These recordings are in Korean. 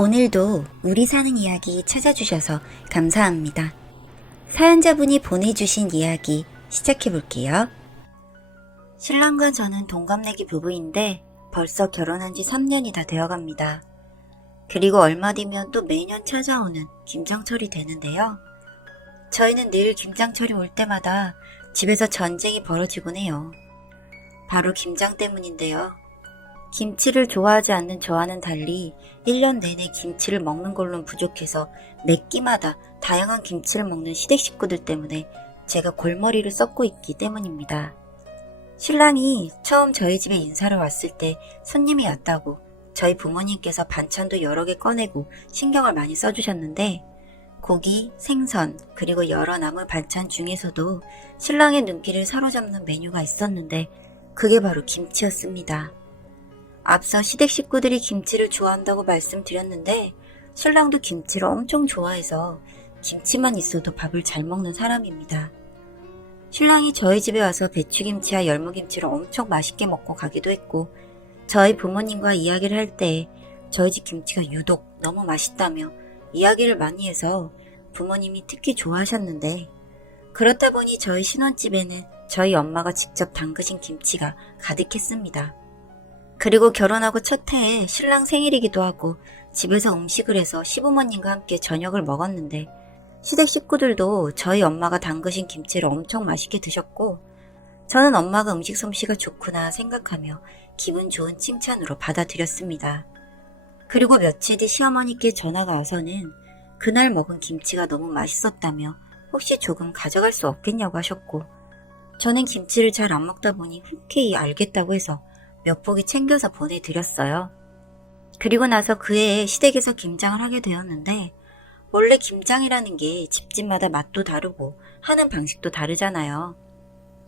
오늘도 우리 사는 이야기 찾아주셔서 감사합니다. 사연자분이 보내주신 이야기 시작해볼게요. 신랑과 저는 동갑내기 부부인데 벌써 결혼한 지 3년이 다 되어갑니다. 그리고 얼마 뒤면 또 매년 찾아오는 김장철이 되는데요. 저희는 늘 김장철이 올 때마다 집에서 전쟁이 벌어지곤 해요. 바로 김장 때문인데요. 김치를 좋아하지 않는 저와는 달리 1년 내내 김치를 먹는 걸로는 부족해서 매 끼마다 다양한 김치를 먹는 시댁 식구들 때문에 제가 골머리를 썩고 있기 때문입니다. 신랑이 처음 저희 집에 인사를 왔을 때 손님이 왔다고 저희 부모님께서 반찬도 여러 개 꺼내고 신경을 많이 써주셨는데 고기, 생선, 그리고 여러 남은 반찬 중에서도 신랑의 눈길을 사로잡는 메뉴가 있었는데 그게 바로 김치였습니다. 앞서 시댁 식구들이 김치를 좋아한다고 말씀드렸는데 신랑도 김치를 엄청 좋아해서 김치만 있어도 밥을 잘 먹는 사람입니다. 신랑이 저희 집에 와서 배추김치와 열무김치를 엄청 맛있게 먹고 가기도 했고 저희 부모님과 이야기를 할 때 저희 집 김치가 유독 너무 맛있다며 이야기를 많이 해서 부모님이 특히 좋아하셨는데 그렇다 보니 저희 신혼집에는 저희 엄마가 직접 담그신 김치가 가득했습니다. 그리고 결혼하고 첫 해에 신랑 생일이기도 하고 집에서 음식을 해서 시부모님과 함께 저녁을 먹었는데 시댁 식구들도 저희 엄마가 담그신 김치를 엄청 맛있게 드셨고 저는 엄마가 음식 솜씨가 좋구나 생각하며 기분 좋은 칭찬으로 받아들였습니다. 그리고 며칠 뒤 시어머니께 전화가 와서는 그날 먹은 김치가 너무 맛있었다며 혹시 조금 가져갈 수 없겠냐고 하셨고 저는 김치를 잘 안 먹다 보니 흔쾌히 알겠다고 해서 몇 포기 챙겨서 보내드렸어요. 그리고 나서 그 해에 시댁에서 김장을 하게 되었는데 원래 김장이라는 게 집집마다 맛도 다르고 하는 방식도 다르잖아요.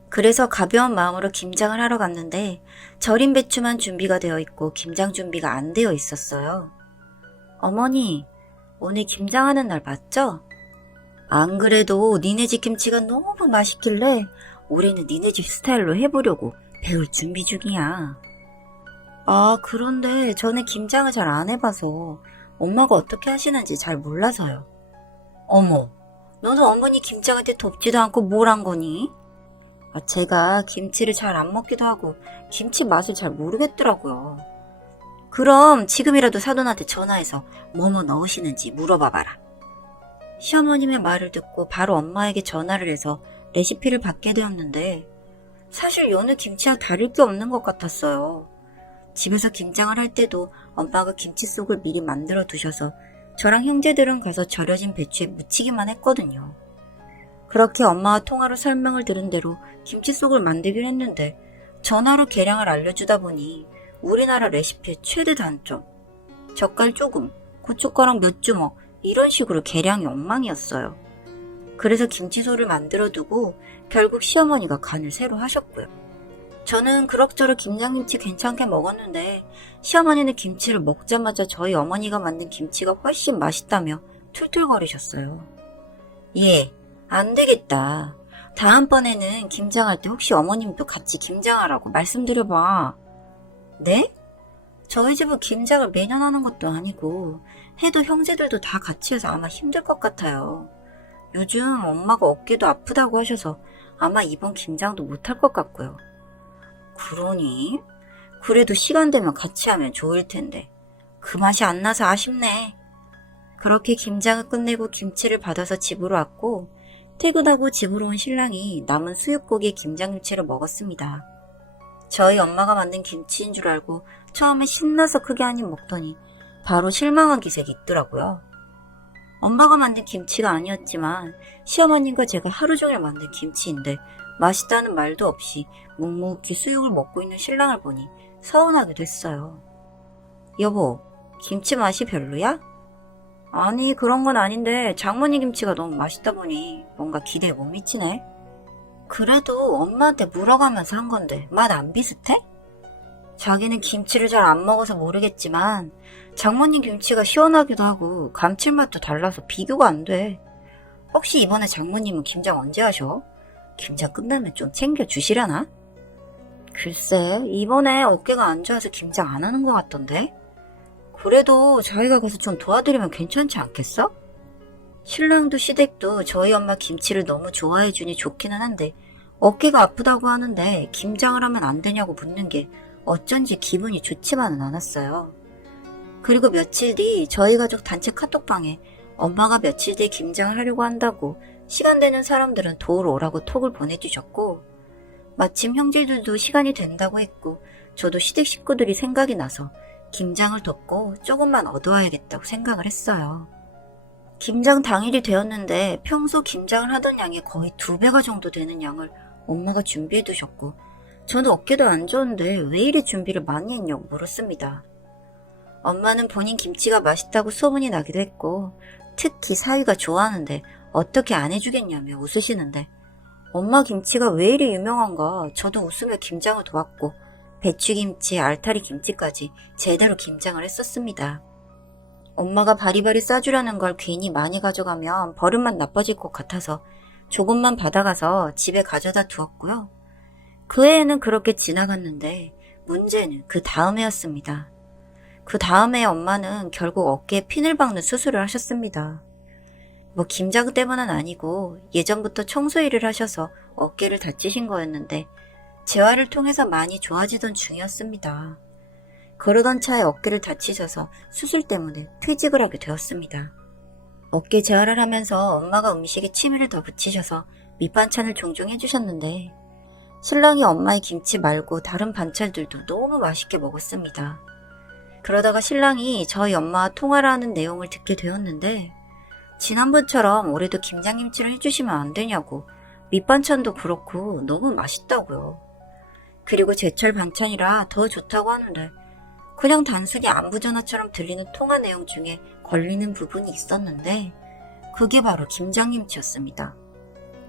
그래서 가벼운 마음으로 김장을 하러 갔는데 절인 배추만 준비가 되어 있고 김장 준비가 안 되어 있었어요. 어머니, 오늘 김장하는 날 맞죠? 안 그래도 니네 집 김치가 너무 맛있길래 올해는 니네 집 스타일로 해보려고 배울 준비 중이야. 아, 그런데 저는 김장을 잘 안 해봐서 엄마가 어떻게 하시는지 잘 몰라서요. 어머, 너는 어머니 김장할 때 돕지도 않고 뭘 한 거니? 제가 김치를 잘 안 먹기도 하고 김치 맛을 잘 모르겠더라고요. 그럼 지금이라도 사돈한테 전화해서 뭐뭐 넣으시는지 물어봐봐라. 시어머님의 말을 듣고 바로 엄마에게 전화를 해서 레시피를 받게 되었는데 사실 여느 김치와 다를 게 없는 것 같았어요. 집에서 김장을 할 때도 엄마가 김치 속을 미리 만들어 두셔서 저랑 형제들은 가서 절여진 배추에 무치기만 했거든요. 그렇게 엄마와 통화로 설명을 들은 대로 김치 속을 만들긴 했는데 전화로 계량을 알려주다 보니 우리나라 레시피의 최대 단점, 젓갈 조금, 고춧가락 몇 주먹 이런 식으로 계량이 엉망이었어요. 그래서 김치소를 만들어두고 결국 시어머니가 간을 새로 하셨고요. 저는 그럭저럭 김장김치 괜찮게 먹었는데 시어머니는 김치를 먹자마자 저희 어머니가 만든 김치가 훨씬 맛있다며 툴툴거리셨어요. 예, 안 되겠다. 다음번에는 김장할 때 혹시 어머님도 같이 김장하라고 말씀드려봐. 네? 저희 집은 김장을 매년 하는 것도 아니고 해도 형제들도 다 같이 해서 아마 힘들 것 같아요. 요즘 엄마가 어깨도 아프다고 하셔서 아마 이번 김장도 못할 것 같고요. 그러니? 그래도 시간 되면 같이 하면 좋을 텐데 그 맛이 안 나서 아쉽네. 그렇게 김장을 끝내고 김치를 받아서 집으로 왔고 퇴근하고 집으로 온 신랑이 남은 수육고기에 김장김치를 먹었습니다. 저희 엄마가 만든 김치인 줄 알고 처음에 신나서 크게 한 입 먹더니 바로 실망한 기색이 있더라고요. 엄마가 만든 김치가 아니었지만 시어머님과 제가 하루 종일 만든 김치인데 맛있다는 말도 없이 묵묵히 수육을 먹고 있는 신랑을 보니 서운하기도 했어요. 여보, 김치 맛이 별로야? 아니, 그런 건 아닌데 장모님 김치가 너무 맛있다 보니 뭔가 기대에 못 미치네. 그래도 엄마한테 물어가면서 한 건데 맛 안 비슷해? 자기는 김치를 잘 안 먹어서 모르겠지만 장모님 김치가 시원하기도 하고 감칠맛도 달라서 비교가 안 돼. 혹시 이번에 장모님은 김장 언제 하셔? 김장 끝나면 좀 챙겨주시려나? 글쎄, 이번에 어깨가 안 좋아서 김장 안 하는 것 같던데? 그래도 자기가 가서 좀 도와드리면 괜찮지 않겠어? 신랑도 시댁도 저희 엄마 김치를 너무 좋아해주니 좋기는 한데 어깨가 아프다고 하는데 김장을 하면 안 되냐고 묻는 게 어쩐지 기분이 좋지만은 않았어요. 그리고 며칠 뒤 저희 가족 단체 카톡방에 엄마가 며칠 뒤에 김장을 하려고 한다고 시간 되는 사람들은 도우러 오라고 톡을 보내주셨고, 마침 형제들도 시간이 된다고 했고 저도 시댁 식구들이 생각이 나서 김장을 돕고 조금만 얻어와야겠다고 생각을 했어요. 김장 당일이 되었는데 평소 김장을 하던 양의 거의 2배가 정도 되는 양을 엄마가 준비해 두셨고, 저는 어깨도 안 좋은데 왜 이리 준비를 많이 했냐고 물었습니다. 엄마는 본인 김치가 맛있다고 소문이 나기도 했고 특히 사위가 좋아하는데 어떻게 안 해주겠냐며 웃으시는데, 엄마 김치가 왜 이리 유명한가 저도 웃으며 김장을 도왔고 배추김치, 알타리 김치까지 제대로 김장을 했었습니다. 엄마가 바리바리 싸주려는 걸 괜히 많이 가져가면 버릇만 나빠질 것 같아서 조금만 받아가서 집에 가져다 두었고요. 그 해에는 그렇게 지나갔는데 문제는 그 다음해였습니다. 그 다음에 엄마는 결국 어깨에 핀을 박는 수술을 하셨습니다. 뭐 김장 때문은 아니고 예전부터 청소 일을 하셔서 어깨를 다치신 거였는데 재활을 통해서 많이 좋아지던 중이었습니다. 그러던 차에 어깨를 다치셔서 수술 때문에 퇴직을 하게 되었습니다. 어깨 재활을 하면서 엄마가 음식에 취미를 더 붙이셔서 밑반찬을 종종 해주셨는데 신랑이 엄마의 김치 말고 다른 반찬들도 너무 맛있게 먹었습니다. 그러다가 신랑이 저희 엄마와 통화를 하는 내용을 듣게 되었는데 지난번처럼 올해도 김장김치를 해주시면 안 되냐고, 밑반찬도 그렇고 너무 맛있다고요. 그리고 제철 반찬이라 더 좋다고 하는데 그냥 단순히 안부전화처럼 들리는 통화 내용 중에 걸리는 부분이 있었는데 그게 바로 김장김치였습니다.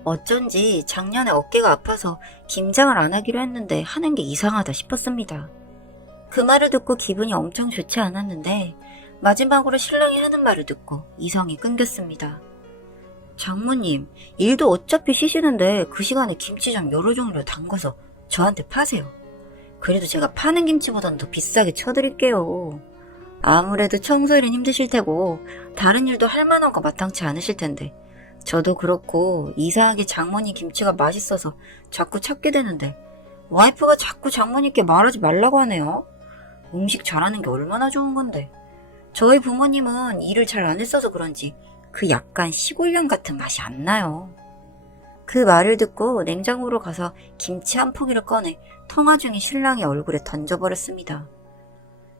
어쩐지 작년에 어깨가 아파서 김장을 안 하기로 했는데 하는 게 이상하다 싶었습니다. 그 말을 듣고 기분이 엄청 좋지 않았는데 마지막으로 신랑이 하는 말을 듣고 이성이 끊겼습니다. 장모님, 일도 어차피 쉬시는데 그 시간에 김치 좀 여러 종류를 담궈서 저한테 파세요. 그래도 제가 파는 김치보단 더 비싸게 쳐드릴게요. 아무래도 청소일은 힘드실 테고 다른 일도 할 만한 거 마땅치 않으실 텐데 저도 그렇고 이상하게 장모님 김치가 맛있어서 자꾸 찾게 되는데 와이프가 자꾸 장모님께 말하지 말라고 하네요. 음식 잘하는 게 얼마나 좋은 건데. 저희 부모님은 일을 잘 안 했어서 그런지 그 약간 시골령 같은 맛이 안 나요. 그 말을 듣고 냉장고로 가서 김치 한 포기를 꺼내 통화 중인 신랑의 얼굴에 던져버렸습니다.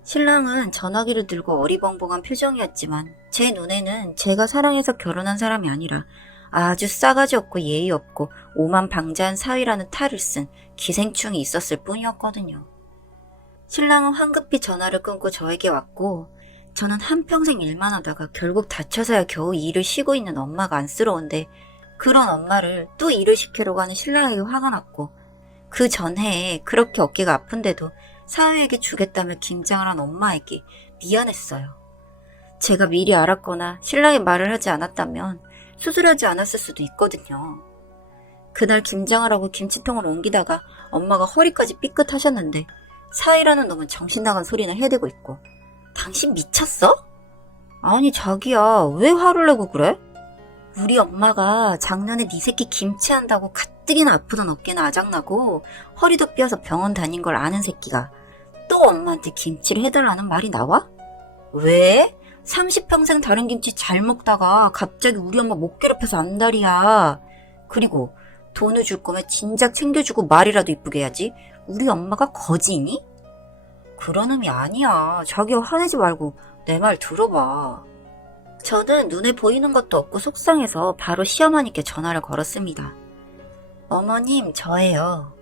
신랑은 전화기를 들고 어리벙벙한 표정이었지만 제 눈에는 제가 사랑해서 결혼한 사람이 아니라 아주 싸가지 없고 예의 없고 오만방자한 사위라는 탈을 쓴 기생충이 있었을 뿐이었거든요. 신랑은 황급히 전화를 끊고 저에게 왔고 저는 한평생 일만 하다가 결국 다쳐서야 겨우 일을 쉬고 있는 엄마가 안쓰러운데 그런 엄마를 또 일을 시키려고 하는 신랑에게 화가 났고 그 전해에 그렇게 어깨가 아픈데도 사위에게 주겠다며 김장을 한 엄마에게 미안했어요. 제가 미리 알았거나 신랑이 말을 하지 않았다면 수술하지 않았을 수도 있거든요. 그날 김장을 하고 김치통을 옮기다가 엄마가 허리까지 삐끗하셨는데 사위라는 놈은 정신 나간 소리나 해대고 있고 당신 미쳤어? 아니 자기야 왜 화를 내고 그래? 우리 엄마가 작년에 네 새끼 김치한다고 가뜩이나 아프던 어깨나 아작나고 허리도 삐어서 병원 다닌 걸 아는 새끼가 또 엄마한테 김치를 해달라는 말이 나와? 왜? 30평생 다른 김치 잘 먹다가 갑자기 우리 엄마 못 괴롭혀서 안달이야. 그리고 돈을 줄 거면 진작 챙겨주고 말이라도 이쁘게 해야지. 우리 엄마가 거지니? 그런 의미 아니야. 자기가 화내지 말고 내 말 들어봐. 저는 눈에 보이는 것도 없고 속상해서 바로 시어머니께 전화를 걸었습니다. 어머님, 저예요.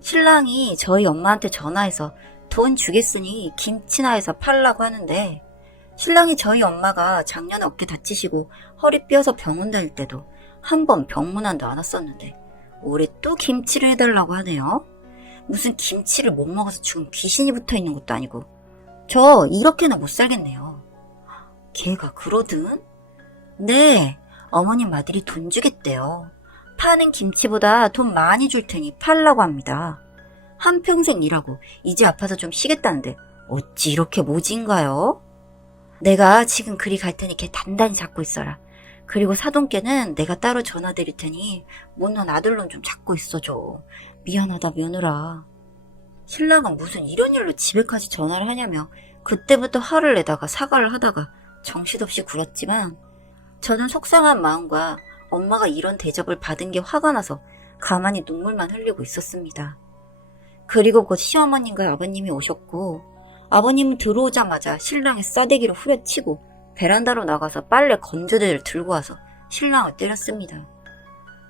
신랑이 저희 엄마한테 전화해서 돈 주겠으니 김치나 해서 팔라고 하는데 신랑이 저희 엄마가 작년에 어깨 다치시고 허리 삐어서 병원 다닐 때도 한 번 병문안도 안 왔었는데 올해 또 김치를 해달라고 하네요. 무슨 김치를 못 먹어서 죽은 귀신이 붙어있는 것도 아니고 저 이렇게는 못 살겠네요. 걔가 그러든? 네, 어머님 마들이 돈 주겠대요. 파는 김치보다 돈 많이 줄 테니 팔라고 합니다. 한평생 일하고 이제 아파서 좀 쉬겠다는데 어찌 이렇게 모진가요? 내가 지금 그리 갈 테니 걔 단단히 잡고 있어라. 그리고 사돈께는 내가 따로 전화 드릴 테니 못난 아들놈 좀 잡고 있어줘. 미안하다 며느라. 신랑은 무슨 이런 일로 집에까지 전화를 하냐며 그때부터 화를 내다가 사과를 하다가 정신없이 굴었지만 저는 속상한 마음과 엄마가 이런 대접을 받은 게 화가 나서 가만히 눈물만 흘리고 있었습니다. 그리고 곧 시어머님과 아버님이 오셨고 아버님은 들어오자마자 신랑의 싸대기로 후려치고 베란다로 나가서 빨래 건조대를 들고 와서 신랑을 때렸습니다.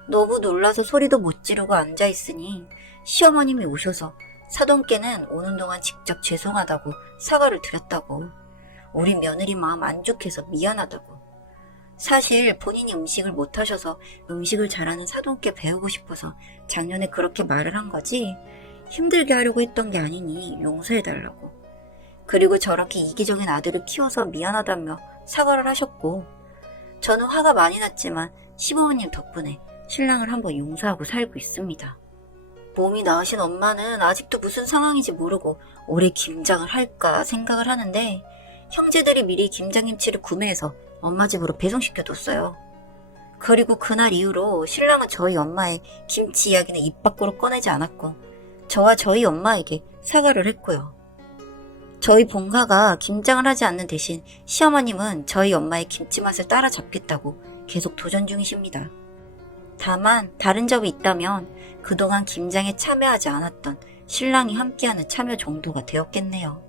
너무 놀라서 소리도 못 지르고 앉아있으니 시어머님이 오셔서 사돈께는 오는 동안 직접 죄송하다고 사과를 드렸다고, 우리 며느리 마음 안 좋게서 미안하다고, 사실 본인이 음식을 못하셔서 음식을 잘하는 사돈께 배우고 싶어서 작년에 그렇게 말을 한 거지 힘들게 하려고 했던 게 아니니 용서해달라고, 그리고 저렇게 이기적인 아들을 키워서 미안하다며 사과를 하셨고, 저는 화가 많이 났지만 시부모님 덕분에 신랑을 한번 용서하고 살고 있습니다. 몸이 나으신 엄마는 아직도 무슨 상황인지 모르고 올해 김장을 할까 생각을 하는데 형제들이 미리 김장김치를 구매해서 엄마 집으로 배송시켜뒀어요. 그리고 그날 이후로 신랑은 저희 엄마의 김치 이야기는 입 밖으로 꺼내지 않았고 저와 저희 엄마에게 사과를 했고요. 저희 본가가 김장을 하지 않는 대신 시어머님은 저희 엄마의 김치 맛을 따라잡겠다고 계속 도전 중이십니다. 다만 다른 점이 있다면 그동안 김장에 참여하지 않았던 신랑이 함께하는 참여 정도가 되었겠네요.